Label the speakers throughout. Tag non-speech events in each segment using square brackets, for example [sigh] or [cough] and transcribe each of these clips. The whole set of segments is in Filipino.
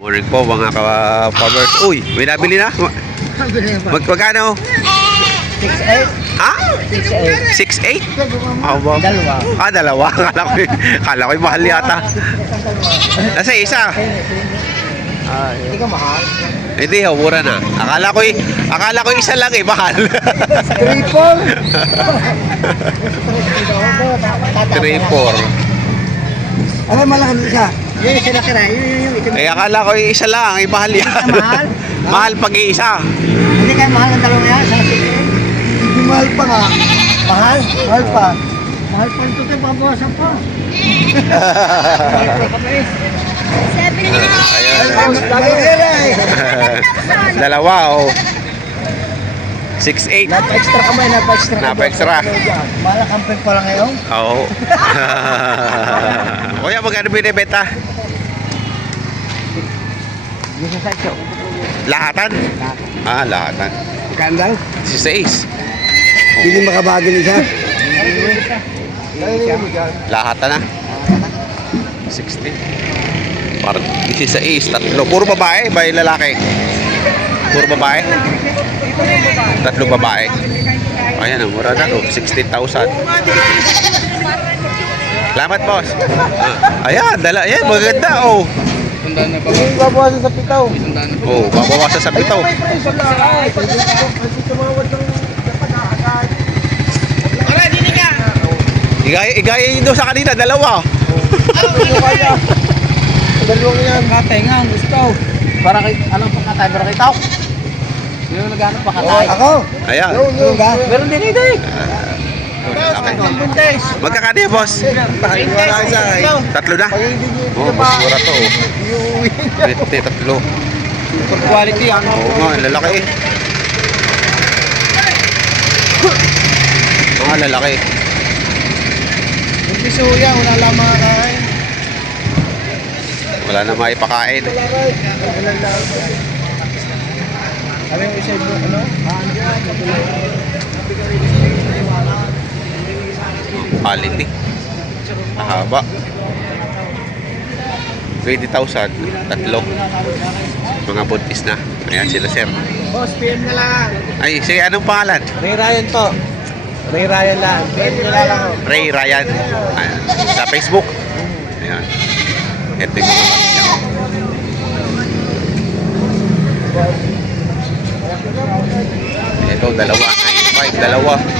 Speaker 1: Morning po mga ka-farmers. Uy, may nabili na? Mag magkano?
Speaker 2: 6'8".
Speaker 1: Ha?
Speaker 2: 6'8".
Speaker 1: 6'8"? Ah, ba?
Speaker 2: Dalawa.
Speaker 1: Ah, dalawa. [laughs] Kala ko, kala ko yung mahal yata. Nasa isa.
Speaker 2: Ah, Hindi ka mahal.
Speaker 1: Hindi, oh, mura na. Akala ko, akala ko isa lang eh, mahal.
Speaker 2: Triple.
Speaker 1: 3-4.
Speaker 2: Ano malaki isa? Yung isa na kira. Yun, yun, yung
Speaker 1: Eh, akala ko yung isa lang, eh, mahal yan.
Speaker 2: Mahal? [laughs]
Speaker 1: mahal pag iisa.
Speaker 2: Hindi kayo mahal ng dalawang yan. Hindi mahal pa nga. Mahal? Mahal pa. Mahal pa ito tayo, babawasan pa.
Speaker 1: Ayan.
Speaker 2: Lagi [laughs] nila eh.
Speaker 1: Dalawa, oh. 6'8".
Speaker 2: Napa-extra ka ba? Napa-extra ka?
Speaker 1: Napa-extra.
Speaker 2: Mahal ang kamping pa lang ngayon.
Speaker 1: Oo. [laughs] Kuya, magkano binibenta? Lahatan? Ah, lahatan.
Speaker 2: Kandang?
Speaker 1: 16.
Speaker 2: Hindi makabagin isa.
Speaker 1: Lahatan na. 16. Parang 16, tatlo. Puro babae, ba yung lalaki? Puro babae? Tatlo babae. Ayan, mura na to. 16,000. Salamat, boss. Ah, ayan, dala. Ayan, maganda, oh.
Speaker 2: Hindi babawasan sa pitaw.
Speaker 1: Oh, babawasan sa pitaw. Igaya, igaya yun doon sa kanina, dalawa.
Speaker 2: Dalawang yan. Katay nga, gusto. Para kay, anong pakatay? Para kay Tao? Yung nagano pakatay? Ako?
Speaker 1: Ayan.
Speaker 2: Meron din ito eh.
Speaker 1: Okay. Magkakano yan, boss? Tatlo na? Oh, mas mura to. oh. Tatlo.
Speaker 2: Super quality yan.
Speaker 1: Oo nga, ang lalaki. Mga lalaki.
Speaker 2: Yung piso yan, wala lang mga kakain.
Speaker 1: Wala na maipakain.
Speaker 2: Ano yung isa yung ano?
Speaker 1: Quality. Mahaba. 20,000. Tatlo. Mga buntis na. Ayan sila, sir.
Speaker 2: Boss, PM na lang.
Speaker 1: Ay, sige, anong pangalan?
Speaker 2: Ray Ryan to. Ray Ryan lang. PM na lang.
Speaker 1: Ray Ryan. Ayan. Sa Facebook. Ayan. Ito yung mga niya. Ito, dalawa. 9.5, dalawa.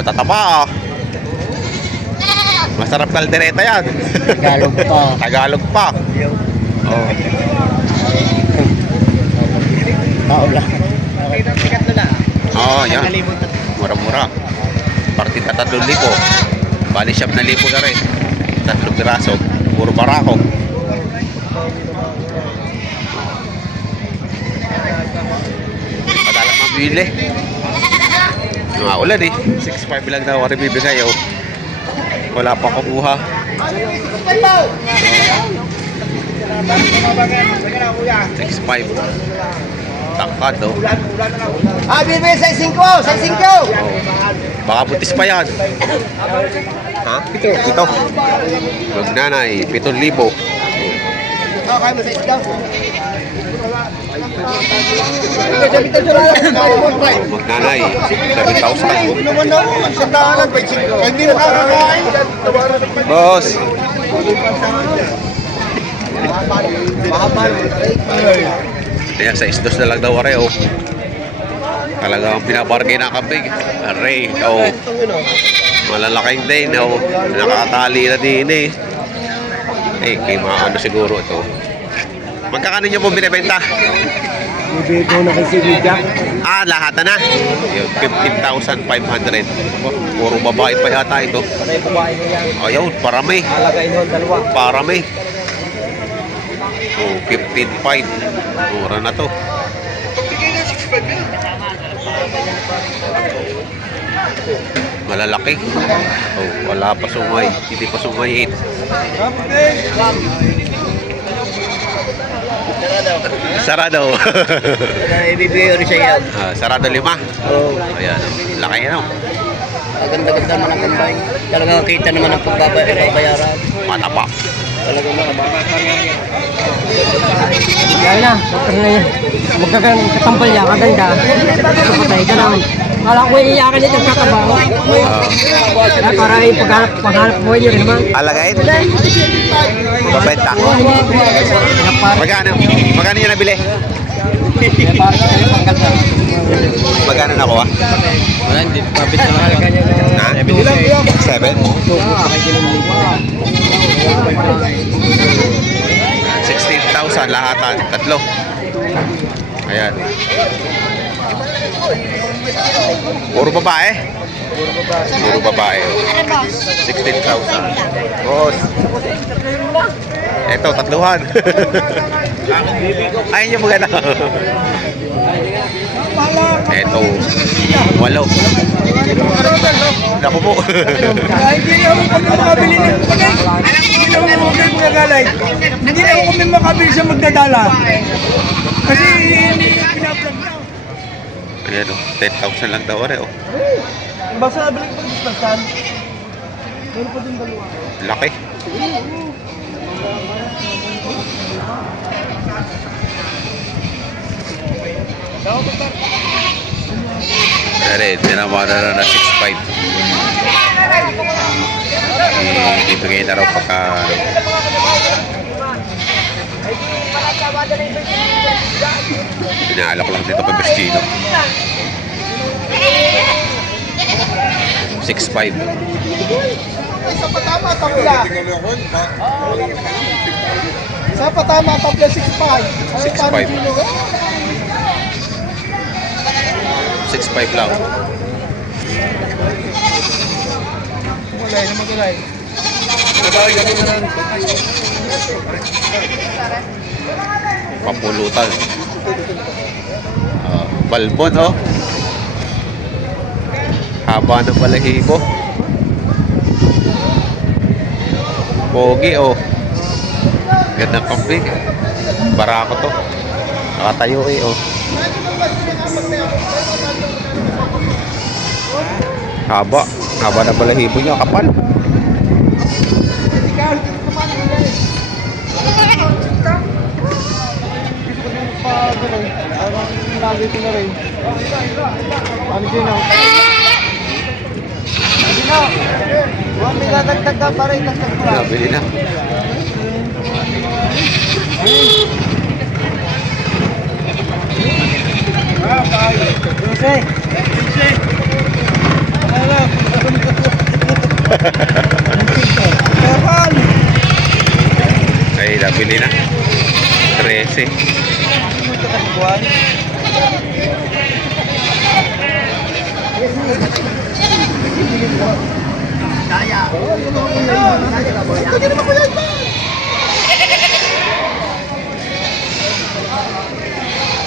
Speaker 1: Matataba ah. Masarap kaldereta yan.
Speaker 2: Tagalog pa. [laughs]
Speaker 1: Tagalog pa. Oh.
Speaker 2: Sikat na na.
Speaker 1: Oo, oh, yan. Mura-mura. Partita tatlong libo. Bali siyam na libo na rin. Tatlong piraso. Puro barako. Madalang mabili mga ulan eh 6.5 lang daw ako nabibigay oh. wala pa kukuha Six five. Takad daw.
Speaker 2: Ah, bibigay sa 5, sa 5.
Speaker 1: Baka putis pa yan. ha? Ito. Ito. Huwag nanay, 7,000.
Speaker 2: Oh, kaya sa 5. Nanay, 7,000.
Speaker 1: Boss. Kaya sa isdos na lang daw are oh. Talaga ang pinabargay na kapig. Aray, oh. Malalaking din, oh. Nakatali na din eh. Eh, kay maano siguro ito. Magkakano niyo po binibenta?
Speaker 2: Bibigay ko na kasi Jack.
Speaker 1: Ah, lahat na na. Yun, 15,500. Puro babae pa yata ito. Ayaw, parami.
Speaker 2: Alagay nun, dalawa.
Speaker 1: Parami. Oh, 15.5. Mura na to. Malalaki. Oh, wala pa sungay. Hindi pa sungayin. Sarado.
Speaker 2: Ibibigay rin siya yan.
Speaker 1: ah, sarado lima.
Speaker 2: Oo.
Speaker 1: Ayan. Laki yan. oh.
Speaker 2: Maganda-ganda naman ang kumbay. Talagang kita naman ang pagbabayaran.
Speaker 1: Matapa.
Speaker 2: Kaya na, bakit na yan? Magkakaroon katampal niya, kaganda. Kapatay ka naman. Kala ko iiyakan nito sa kabaho.
Speaker 1: Ah.
Speaker 2: Kaya para yung paghanap, niyo rin naman.
Speaker 1: alagayin. Mabenta. Magkano? Magkano yung nabili? Magkano nakuha?
Speaker 2: Wala, hindi. Kapit na mahal.
Speaker 1: Na? Seven? 16,000 lahatan. Tatlo. Ayan. Puro babae? Puro babae. 16,000. Boss. Ito, tatluhan. Ayun yung maganda. Ito, walo. Naku po.
Speaker 3: Hindi ako kami makabili ng pagay. Hindi ako kami magagalay. Hindi ako kami makabili sa magdadala. Kasi hindi yung pinaplug na.
Speaker 1: Ayan o, 10,000 lang daw rin oh.
Speaker 3: Basta nabalik pag distansyan. Meron pa din dalawa.
Speaker 1: Laki. Dali, tinamara na na 6.5. Eh, ibigay na raw pagka... Pinaalok lang dito kay Bestino. 6.5.
Speaker 3: Sa patama, tapla. Sa patama, tapla 6.5.
Speaker 1: 6.5. 6.5 lang.
Speaker 3: Magulay na magulay.
Speaker 1: Papulutan. Ah, balbon, oh. Haba ng balahibo. Pogi, oh. Gandang kambing. Barako to. Nakatayo eh, oh. Haba. Haba ng balahibo niya. Kapal.
Speaker 3: Ko na rin. Ano din ako? Ano na? Dadagdag ka para itagdag ko lang.
Speaker 1: Nabili na.
Speaker 3: Jose! Jose! Ano? Kapal! [laughs]
Speaker 1: Ay, nabili na. 13.
Speaker 3: Buwan?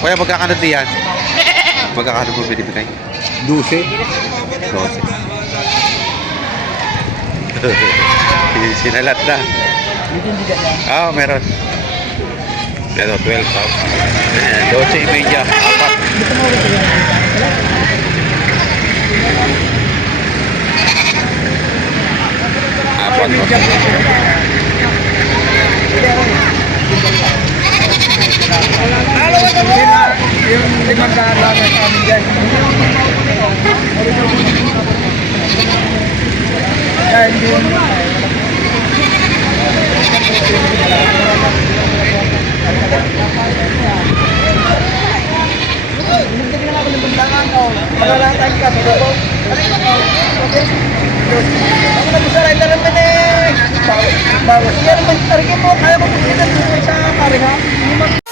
Speaker 1: Kuya, magkakano diyan? Magkakano mo binibigay? 12. 12. [laughs] Sinalat na. Ah, meron. Ito, 12. Ayan, 12 yung media. Apat. Apat. oh.
Speaker 3: Yung limang daan lang sa amin dyan. Dahil yun, Malalatan ka, pero Ako na gusto rin na naman eh. Bago. Yan ang target mo. Kaya mo kumita sa pareha.